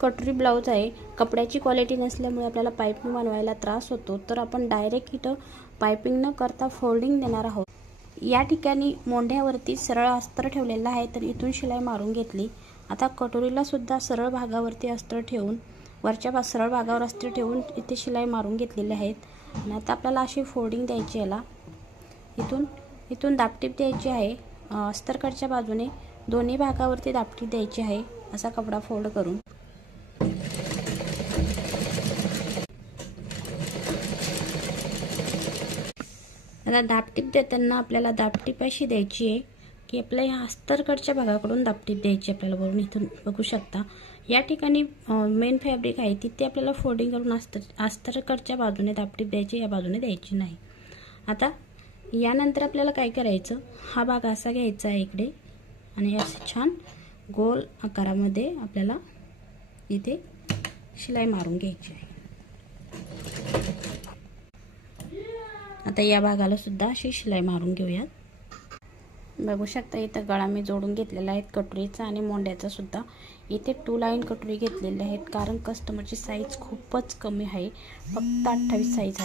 कटोरी ब्लाऊज आहे. कपड्याची क्वालिटी नसल्यामुळे आपल्याला पाइपिंग बनवायला त्रास होतो, तर आपण डायरेक्ट इथं पाइपिंग न करता फोल्डिंग देणार आहोत. या ठिकाणी मोंढ्यावरती सरळ अस्तर ठेवलेला आहे, तर इथून शिलाई मारून घेतली. आता कटोरीला सुद्धा सरळ भागावरती अस्तर ठेवून वरच्या सरळ भागावर अस्तर ठेवून इथे शिलाई मारून घेतलेले आहेत. आणि आता आपल्याला अशी फोल्डिंग द्यायची याला. इथून दापटीप द्यायची आहे. अस्तरकडच्या बाजूने दोन्ही भागावरती दापटीप द्यायची आहे, असा कपडा फोल्ड करून. आता दापटीप देताना आपल्याला दापटीप अशी द्यायची आहे की आपल्या ह्या अस्तरकडच्या भागाकडून दापटीप द्यायची आपल्याला वरून. इथून बघू शकता या ठिकाणी मेन फॅब्रिक आहे तिथे आपल्याला फोल्डिंग करून अस्तरकडच्या बाजूने दापटीप द्यायची, या बाजूने द्यायची नाही. आता यानंतर आपल्याला काय करायचं, हा भाग असा घ्यायचा आहे इकडे आणि असं छान गोल आकारामध्ये आपल्याला इथे शिलाई मारून घ्यायची आहे. आता या भागाला सुद्धा अशी शिलाई मारून घेऊयात. बघू शकता इथं गळा मी जोडून घेतलेला आहे कटोरीचा आणि मोंड्याचा सुद्धा. इथे 2 लाईन कटोरी घेतलेल्या आहेत कारण कस्टमरची साईज खूपच कमी आहे, फक्त 28 साईज आहे.